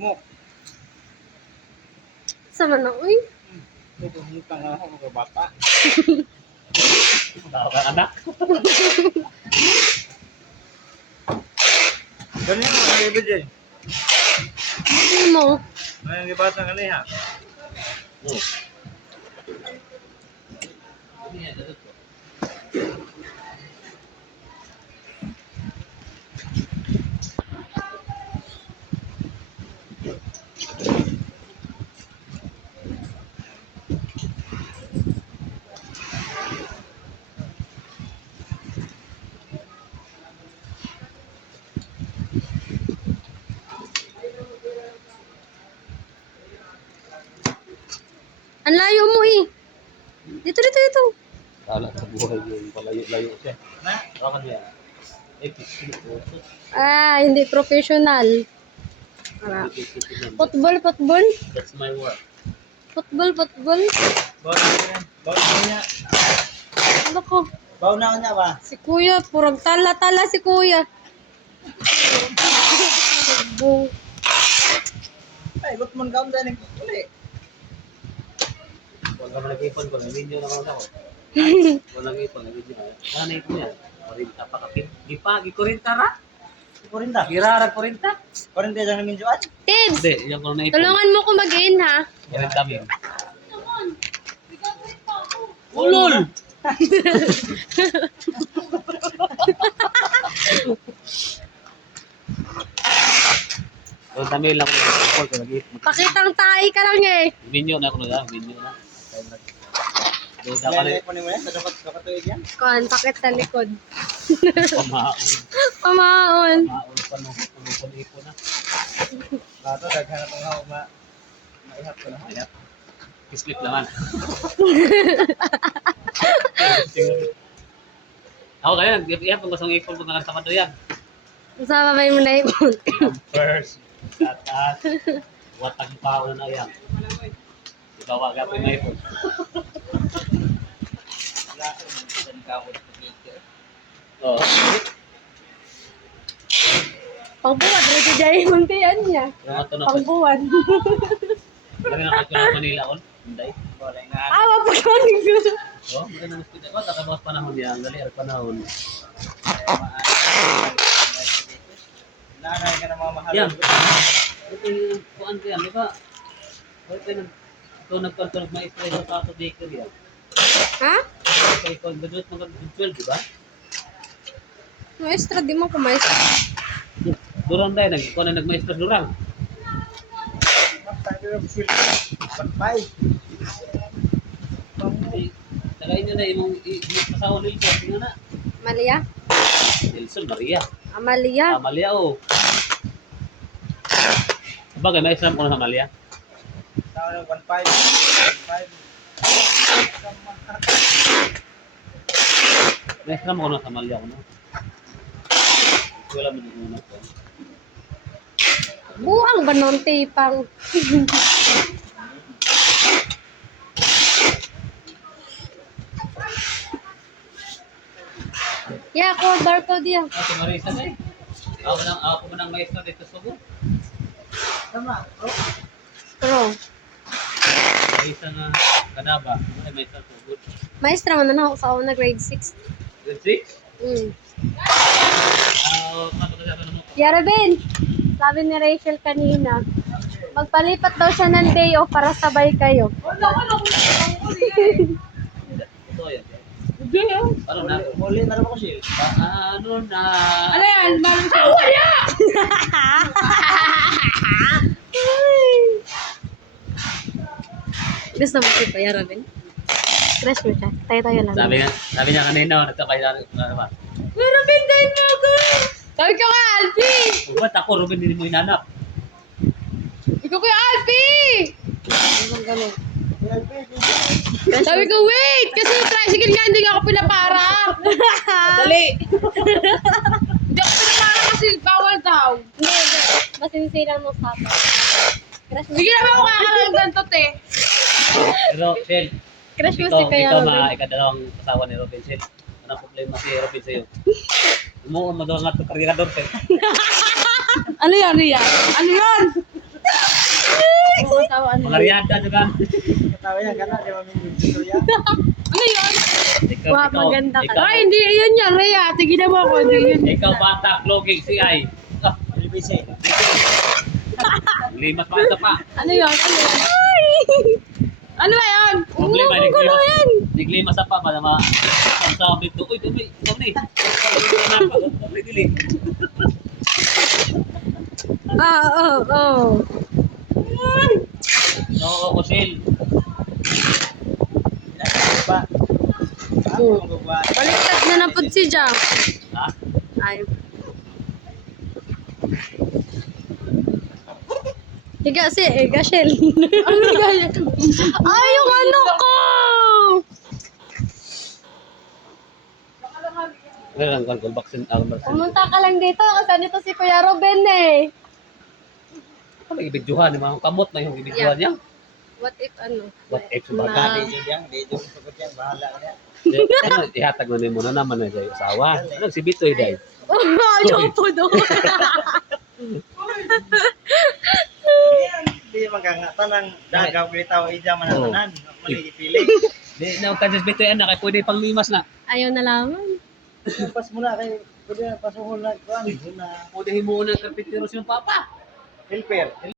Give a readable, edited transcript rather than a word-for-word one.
Mo. Sama na, uy. Pupunta nga ako mga bata. Tawag ka anak. Ganyan mo, ang ibig dyan. Ano mo? May bata ka niya. Oh. Ini ada tu. Ang layo mo eh. Dito. Kala sa buhay yung palayo-layo siya. Na? Kapan yan? Kilo. Ah, hindi professional. Ah. Football. That's my work. Football. Bawa na niya. Bawa na niya. Ano ko? Bawa na niya ba? Si kuya, purang tala si kuya. Bong. Ay, gut man kaon dyan. Uli. Huwag ka malagipon ko. Video naman ako. Walang ipon. Video na. Ano ipon yan? Korinta pa kapit. Di korinta ra? Kurinda. Girarag korinta? Kurinda dyan namin dyan. Tibbs, Hindi. Yung kono na ipon. tulungan mo ko mag-in ha. Korinta mo yun. Ulol! Korinta mo yun lang ko. Pakitang tahi ka lang eh. Video na ako na. Video na. Doon ka Lele po ni mo yan. Kakatuig yan. Kuan, pakit sa likod. Pamaon. Pamaon. Pamaon pa nung ipon na. Bato, daghan na itong hawag maihap ko na. Ayan. Kislip naman. Ako kaya, yan kung gustong ipon kung nakasama to yan. Masama ba yung naipon? First, tatas, watang pao na yan. Ikaw wag ako may ipon. Wala ko naman kawad sa picture. Oo. Pangbuwan, ready dyan yung muntian niya. Yung ato na Pangbuwan. Lagi na kakilala Manila on. Hindi. Wala nga. Awa po ko nito. Oo, maganda ng speed ako. Takabawas panahon yan. Dali ang panahon. Nanay ka na mga mahal. Yan. Ito yung kuan ko yan, di ba? Ito nagkontrol maestra sa ato bakery yan. Ha? Kaya ikaw, graduate ng 12, di ba? Maestra, di mo ko maestra. Durang dahil, ikaw na nag-maestra durang. Patpay. Saka inyo na, yung pasawa nila, tingnan na. Malia? Nelson, Maria. Amalia? Amalia, oh. Bagay, maestra mo na sa Amalia. Tao ng 1.5. 1.5. Maestra mo na sa Amalia, ano? Wala mo yung una ko. Buang ba nun tipang? Yeah, code barcode yan. Si Marisa na eh. Ako mo ng maestra dito sa Subo. Tama. Oh. Pero, Marisa na Kadaba. Ano ay maestra sa Subo? maestra mo na ako sa una grade 6. Grade 6? Mm. Ano ka mo? Yarabin, sabi ni Rachel kanina, magpalipat daw siya ng day off para sabay kayo. Ito yan. Hindi ah. Ano na? Muli na naman ko siya. Ano na? Ano yan? Malang siya. Wala! Gusto mo si Kuya Robin? Crush mo siya? Tayo lang. Sabi niya kanina, nagkabay na ba? Kuya Robin, dahil mo ako! Sabi ko kay Alfie! Ba't ako, Ruben, hindi mo inanap? Ikaw Kuya Alfie! Anong gano'n? Sabi ko, wait! Kasi yung tricycle nga hindi ako pinapara. Dali! Hindi ako pinapara kasi bawal daw. Hindi. Masinsilang mo sa atin. Sige naman ako kakalang ganito, te. Pero, Shell, Crush mo si Kuya ikaw Robin. ikadalawang kasawa ni Robin, Shell. Anong problema si Robin sa'yo? Umuon mo doon nga ito, kargador, Shell. Ano yan? Ano yan? Malaryada juga. Katawa yan, gana, di ba minyo yan? Ano yun? Ikaw, Wow, ikaw, maganda ka. ikaw, Ay, hindi yun yan, Rhea. Tignan mo ako, hindi yun. ikaw bata, logik si ay. Ah, LBC. limas pa ito pa. Ano yun? Ano yun? Ano ba yun? Problema, Ano gulo yan? Naglimas pa ba na ang sabi to. Uy, dumi, dumi. Dili. Oo. Oo, Kusil. Ba? Ano mo ba? Baliktad na napod si Jam. Ha? Ay. Higa si Gashel. Ano gaya? Ay, yung ano ko! Meron kang vaccine armor. Pumunta ka lang dito kasi nito si Kuya Ruben eh. Ano ibidyohan? Yung mga kamot na yung ibidyohan niya. What if ano? What if Na- baka? Di dyan, di dyan. Sagot yan, bahala ka yan. Ano, ihatag mo na muna naman na yung asawa. Ano, si Bitoy dahil. Ayaw po doon. Di magkangatan ng dagaw bitaw ija manananan. Manigipili. Di na ka si Bitoy anak, ay pwede pang limas na. Ayaw na laman. Pas muna kay pwede na pasuhol na kuan na Pwede himuon ng karpinteros yung papa. helper.